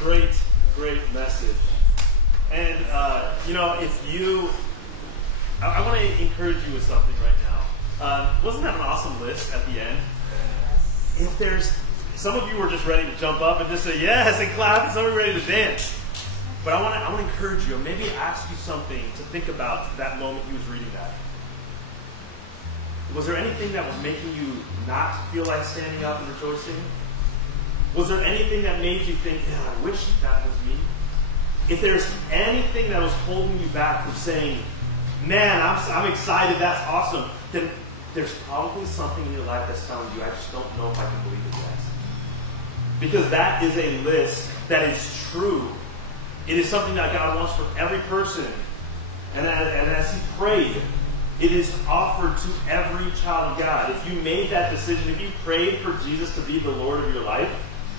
great message. And, I want to encourage you with something right now. Wasn't that an awesome list at the end? If there's, some of you were just ready to jump up and just say yes and clap, and some of you are ready to dance. But I want to encourage you, and maybe ask you something to think about that moment he was reading that. Was there anything that was making you not feel like standing up and rejoicing? Was there anything that made you think, I wish that was me? If there's anything that was holding you back from saying, man, I'm excited, that's awesome, then there's probably something in your life that's telling you, I just don't know if I can believe it yet. Because that is a list that is true. It is something that God wants for every person. And as he prayed, it is offered to every child of God. If you made that decision, if you prayed for Jesus to be the Lord of your life,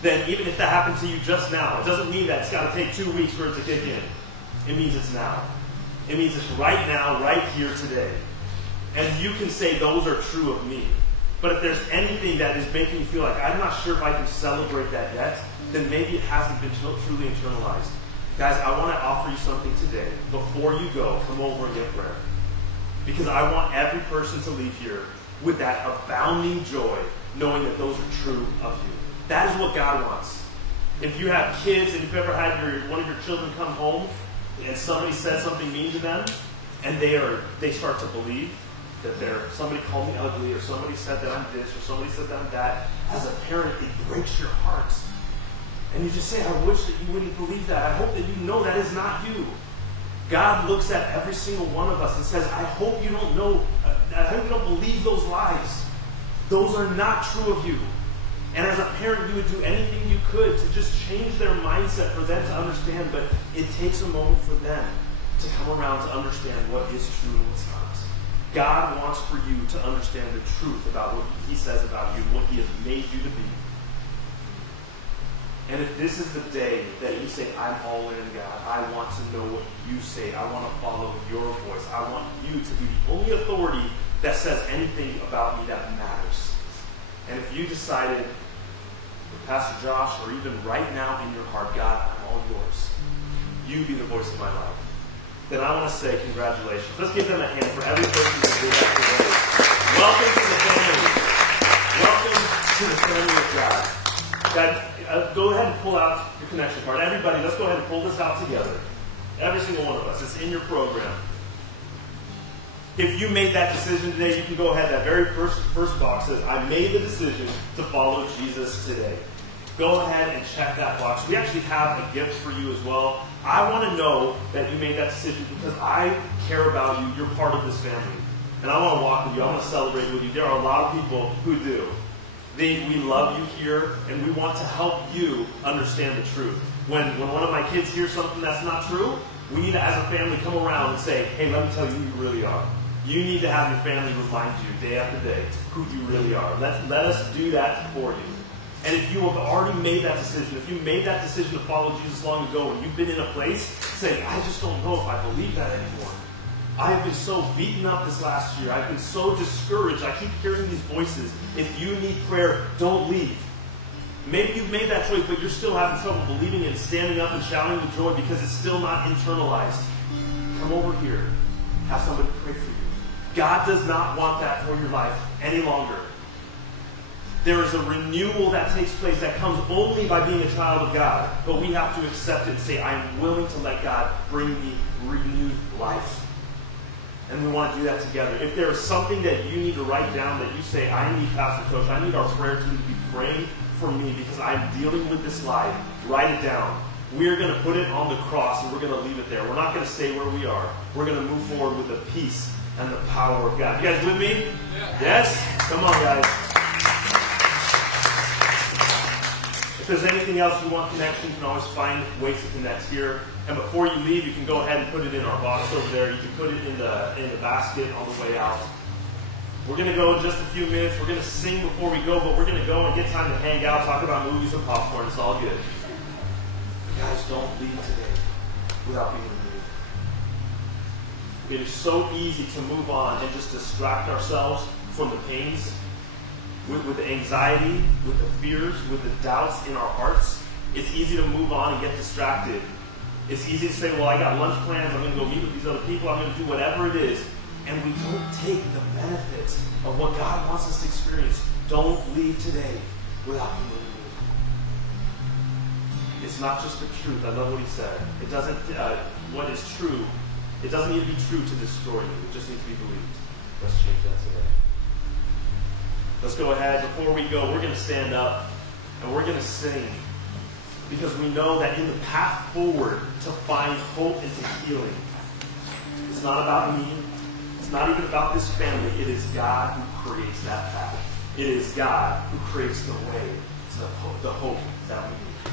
then even if that happened to you just now, it doesn't mean that it's got to take 2 weeks for it to kick in. It means it's now. It means it's right now, right here, today. And you can say those are true of me. But if there's anything that is making you feel like, I'm not sure if I can celebrate that yet, then maybe it hasn't been truly internalized. Guys, I want to offer you something today. Before you go, come over and get prayer. Because I want every person to leave here with that abounding joy, knowing that those are true of you. That is what God wants. If you have kids, and if you've ever had one of your children come home, and somebody said something mean to them, and they start to believe that somebody called me ugly, or somebody said that I'm this, or somebody said that I'm that, as a parent, it breaks your heart. And you just say, I wish that you wouldn't believe that. I hope that you know that is not you. God looks at every single one of us and says, I hope you don't know, I hope you don't believe those lies. Those are not true of you. And as a parent, you would do anything you could to just change their mindset for them to understand, but it takes a moment for them to come around to understand what is true and what's not. God wants for you to understand the truth about what he says about you, what he has made you to be. And if this is the day that you say, I'm all in, God, I want to know what you say. I want to follow your voice. I want you to be the only authority that says anything about me that matters. And if you decided, with Pastor Josh, or even right now in your heart, God, I'm all yours. You be the voice of my life. Then I want to say congratulations. Let's give them a hand for every person who did that today. Welcome to the family. Welcome to the family of God. God, go ahead and pull out your connection card. Everybody, let's go ahead and pull this out together. Every single one of us. It's in your program. If you made that decision today, you can go ahead. That very first box says, I made the decision to follow Jesus today. Go ahead and check that box. We actually have a gift for you as well. I want to know that you made that decision because I care about you. You're part of this family. And I want to walk with you. I want to celebrate with you. There are a lot of people who do. We love you here, and we want to help you understand the truth. When one of my kids hears something that's not true, we need to, as a family, come around and say, hey, let me tell you who you really are. You need to have your family remind you day after day who you really are. Let us do that for you. And if you have already made that decision, if you made that decision to follow Jesus long ago, and you've been in a place saying, I just don't know if I believe that anymore. I have been so beaten up this last year. I've been so discouraged. I keep hearing these voices. If you need prayer, don't leave. Maybe you've made that choice, but you're still having trouble believing and standing up and shouting with joy because it's still not internalized. Come over here. Have somebody pray for you. God does not want that for your life any longer. There is a renewal that takes place that comes only by being a child of God. But we have to accept it and say, I am willing to let God bring me renewed life. And we want to do that together. If there is something that you need to write down that you say, I need Pastor Coach, I need our prayer team to be praying for me because I'm dealing with this life, write it down. We're going to put it on the cross and we're going to leave it there. We're not going to stay where we are. We're going to move forward with the peace and the power of God. You guys with me? Yeah. Yes? Come on, guys. If there's anything else you want connection, you can always find ways to connect here. And before you leave, you can go ahead and put it in our box over there. You can put it in the basket on the way out. We're going to go in just a few minutes. We're going to sing before we go, but we're going to go and get time to hang out, talk about movies and popcorn. It's all good. Guys, don't leave today without being renewed. It is so easy to move on and just distract ourselves from the pains, with the anxiety, with the fears, with the doubts in our hearts. It's easy to move on and get distracted. It's easy to say, well, I got lunch plans, I'm going to go meet with these other people, I'm going to do whatever it is. And we don't take the benefits of what God wants us to experience. Don't leave today without being moved. It's not just the truth. I love what he said. It doesn't, what is true, it doesn't need to be true to destroy you. It just needs to be believed. Let's change that today. Let's go ahead. Before we go, we're going to stand up and we're going to sing. Because we know that in the path forward to find hope and to healing, it's not about me. It's not even about this family. It is God who creates that path. It is God who creates the way to the hope that we need.